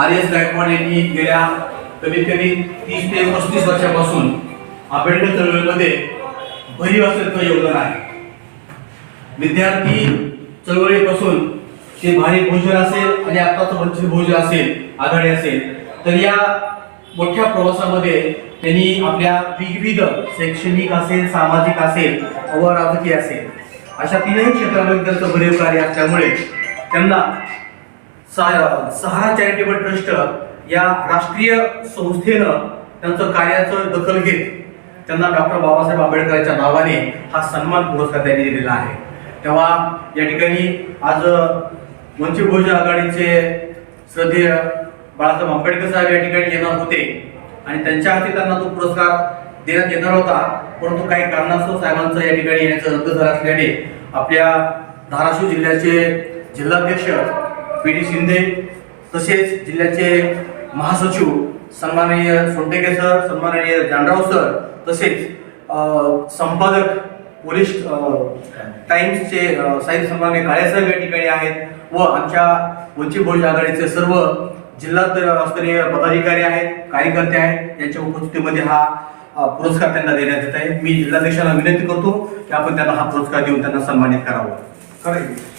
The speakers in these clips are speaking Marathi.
आर एस गायकवाड यांनी गेल्या कमीत कमी तीस ते पस्तीस वर्षापासून आंबेडकर चळवळीमध्ये भरीव असल्याचं योगदान आहे. विद्यार्थी चळवळीपासून ते भारी भोजन असेल आणि आत्ताचं वंचित भोजन असेल आघाडी असेल तर या मोठ्या प्रवासामध्ये त्यांनी आपल्या विविध शैक्षणिक असेल सामाजिक असेल व राजकीय असेल अशा तीनही क्षेत्रामध्ये त्यांचं भरीव कार्य असल्यामुळे त्यांना सहारा चॅरिटेबल ट्रस्ट या राष्ट्रीय संस्थेनं त्यांचं कार्याचं दखल घेत त्यांना डॉक्टर बाबासाहेब आंबेडकरांच्या नावाने हा सन्मान पुरस्कार त्यांनी दिलेला आहे. तेव्हा या ठिकाणी आज वंचित बहुजन आघाडीचे श्रद्धेय बाळासाहेब आंबेडकर साहेब या ठिकाणी येणार होते आणि त्यांच्या हाती त्यांना तो पुरस्कार देण्यात येणार होता. परंतु काही कारणास्तव साहेबांचं या ठिकाणी येण्याचं रद्द झालं असल्याने आपल्या धाराशिव जिल्ह्याचे जिल्हाध्यक्ष पी डी शिंदे तसेच जिल्ह्याचे महासचिव सन्माननीय सोंटेके सर सन्माननीय जानराव सर तसेच संपादक पोलीस टाइम्सचे अ, साहेब सन्माननीय काळेसाहेब या ठिकाणी आहेत व आमच्या वंचित बहुजन आघाडीचे सर्व जिल्हास्तरीय पदाधिकारी आहेत कार्यकर्ते आहेत. यांच्या उपस्थितीमध्ये हा पुरस्कार त्यांना देण्यात येत आहे. मी जिल्हाध्यक्षांना विनंती करतो की आपण त्यांना हा पुरस्कार देऊन त्यांना सन्मानित करावं. करायचं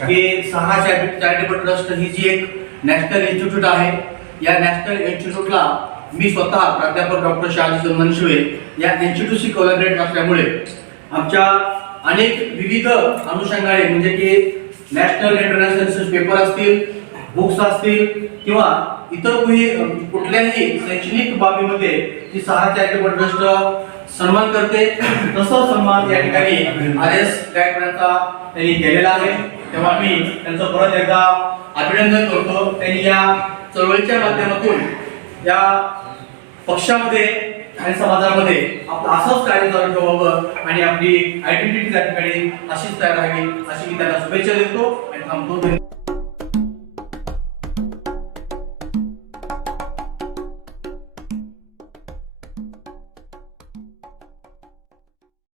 की सहा चॅरिटेबल ट्रस्ट ही जी एक नॅशनल इन्स्टिट्यूट आहे. या नॅशनल इन्स्टिट्यूटला मी स्वतः प्राध्यापक डॉक्टर शहाजी मनशिवे या इन्स्टिट्यूटशी कोलॅबरेट असल्यामुळे आमच्या अनेक विविध अनुषंगाने म्हणजे की नॅशनल इंटरनॅशनल पेपर असतील बुक्स असतील किंवा इतर कुणी कुठल्याही शैक्षणिक बाबीमध्ये ही सहा चॅरिटेबल ट्रस्ट सन्मान करते. तसं सन्मान या ठिकाणी आर एस गायकवाडांचा त्यांनी केलेला आहे. तेव्हा मी त्यांचं परत एकदा अभिनंदन करतो. त्यांनी या चळवळीच्या माध्यमातून या पक्षामध्ये आणि समाजामध्ये आपलं असंच कार्य चालू ठेवावं आणि आपली आयडेंटिटी त्या ठिकाणी अशीच तयार राहावी अशी मी त्यांना शुभेच्छा देतो आणि थांबतो.